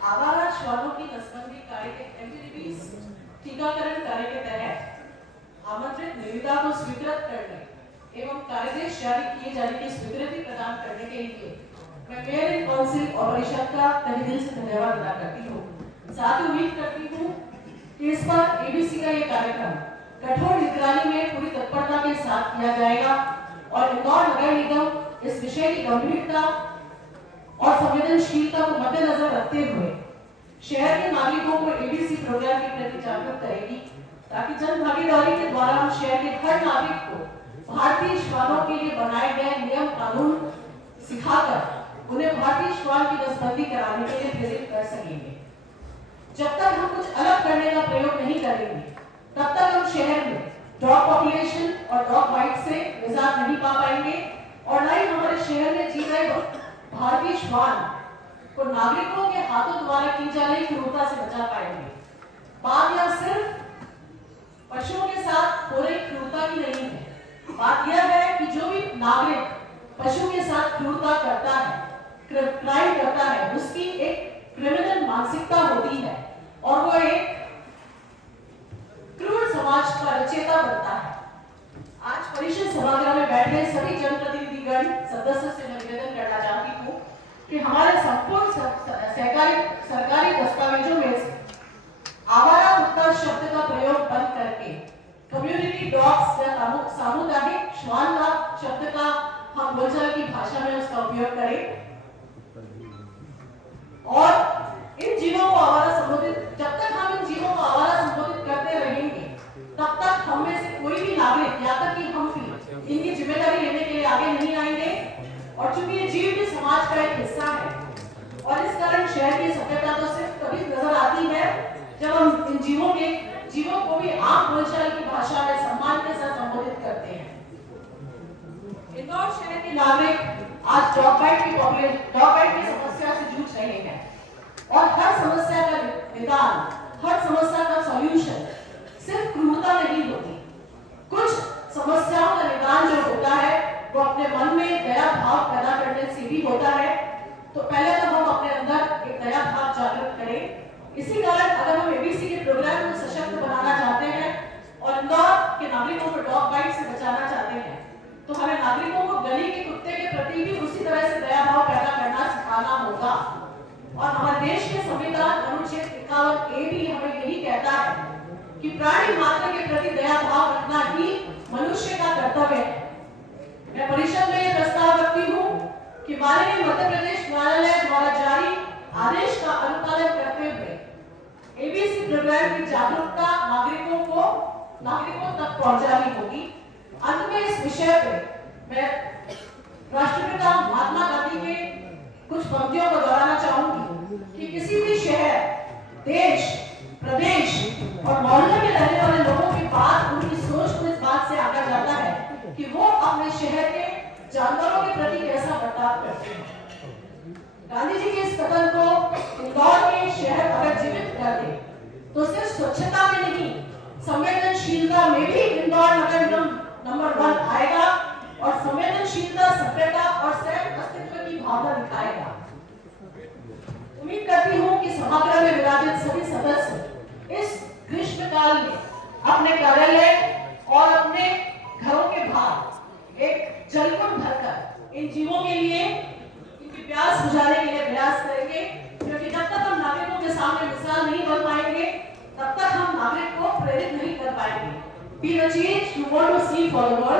आवारा श्वानों की नसबंदी कार्य के एंटीडीबीज टीकाकरण कार्य के तहत आमंत्रित निविदा को स्वीकृत करने एवं कार्यादेश जारी किए जाने की स्वीकृति प्रदान करने के लिए मैं मेयर इन काउंसिल और परिषद का तहे दिल से धन्यवाद अदा करती हूँ। साथ ही उम्मीद करती हूँ कि इस बार एबीसी का ये कार्यक्रम कठोर निगरानी में पूरी तत्परता के साथ किया जाएगा और इंदौर नगर निगम इस विषय की गंभीरता और संवेदनशीलता को मद्देनजर रखते हुए शहर के नागरिकों को एबीसी प्रोग्राम के प्रति जागरूक करेगी, ताकि जन भागीदारी के द्वारा हम शहर के हर नागरिक को भारतीय श्वानों के लिए बनाए गए नियम कानून सिखाकर उन्हें भारतीय श्वान की नसबंदी कराने के लिए प्रेरित कर सकेंगे। जब तक हम कुछ अलग करने का प्रयोग नहीं करेंगे, तब तक हम शहर में डॉग पॉपुलेशन और डॉग बाइट से निजात नहीं पा पाएंगे और न ही हमारे शहर में जी रहे भारतीय श्वान को नागरिकों के हाथों द्वारा की जा रही क्रूरता से बचा पाएंगे। बात यह सिर्फ पशुओं के साथ हो रही क्रूरता की नहीं है, बात यह है कि जो भी नागरिक पशु के साथ क्रूरता करता है, क्राइम करता है, उसकी एक क्रिमिनल मानसिकता होती है और वो एक क्रूर समाज का रचयिता बनता है। आज परिषद सभागृह में बैठे सभी जनप्रतिनिधिगण सदस्यों से निवेदन करना चाहती हूँ कि हमारे संपूर्ण सरकारी दस्तावेजों में से आवारा कुत्ता शब्द का प्रयोग बंद करके कम्युनिटी डॉग्स या सामुदायिक श्वान का शब्द का हम बोलचाल की भाषा में उसका उपयोग करें और इन जीवों को आवारा संबोधित, जब तक हम इन जीवों को आवारा संबोधित करते रहेंगे तब तक हम में से कोई भी नागरिक या तक कि हम भी इनकी जिम्मेदारी लेने के लिए आगे नहीं आएंगे। और चूंकि ये जीव भी समाज का एक हिस्सा है और इस कारण शहर की सभ्यता तो सिर्फ तभी नजर आती है जब हम इन जीवों को भी आम बोलचाल की भाषा में सम्मान के साथ संबोधित करते हैं। इंदौर शहर के नागरिक आज डॉग बाइट की समस्या से जूझ रहे हैं और हर समस्या का निदान, हर समस्या का सॉल्यूशन सिर्फ क्रूरता नहीं होती। कुछ समस्याओं का निदान जो होता है वो अपने मन में दया भाव पैदा करने से भी होता है। तो पहले तो हम अपने अंदर एक दया भाव जागृत करें। इसी कारण अगर हम एबीसी के प्रोग्राम को सशक्त बनाना चाहते हैं और इंदौर के नागरिकों को डॉग बाइट से बचाना चाहते हैं, तो हमें नागरिकों को गली के कुत्ते के प्रति भी उसी तरह से दया भाव पैदा करना सिखाना होगा। और हमारे देश के संविधान अनुच्छेद 51A भी हमें यही कहता है कि प्राणी मात्र के प्रति दया भाव रखना ही मनुष्य का कर्तव्य है। मैं परिषद में यह प्रस्ताव रखती हूँ कि माननीय मध्य प्रदेश न्यायालय द्वारा जारी आदेश का अनुपालन करते हुए एबीसी प्रोग्राम की जागरूकता नागरिकों तक पहुंचानी होगी। अंत में इस विषय पे मैं राष्ट्रपिता महात्मा गांधी के कुछ पंक्तियों को दोहराना चाहूंगी कि किसी भी शहर, देश, प्रदेश और मोहल्ले में रहने वाले लोगों की बात, उनकी सोच को इस बात से आगे जाता है कि वो अपने शहर के जानवरों के प्रति कैसा बर्ताव करते हैं। गांधी जी के इस कथन को इंदौर के शहर अगर जीवित कर दे तो सिर्फ स्वच्छता में नहीं, संवेदनशीलता में भी इंदौर नगर निगम नंबर 1 आएगा और संवेदनशीलता, सभ्यता और सह अस्तित्व की भावना दिखाएगा। उम्मीद करती हूँ कि सभागृह में विराजित सभी सदस्य इस ग्रीष्म काल में अपने कार्यालय और अपने घरों के बाहर एक जलकुंड भरकर इन जीवों के लिए, इनकी प्यास बुझाने के लिए प्रयास करेंगे, क्योंकि जब तक हम नागरिकों के सामने मिसाल नहीं बन पाएंगे तब तक हम नागरिक को प्रेरित नहीं कर पाएंगे। Be the change you want to see for the world.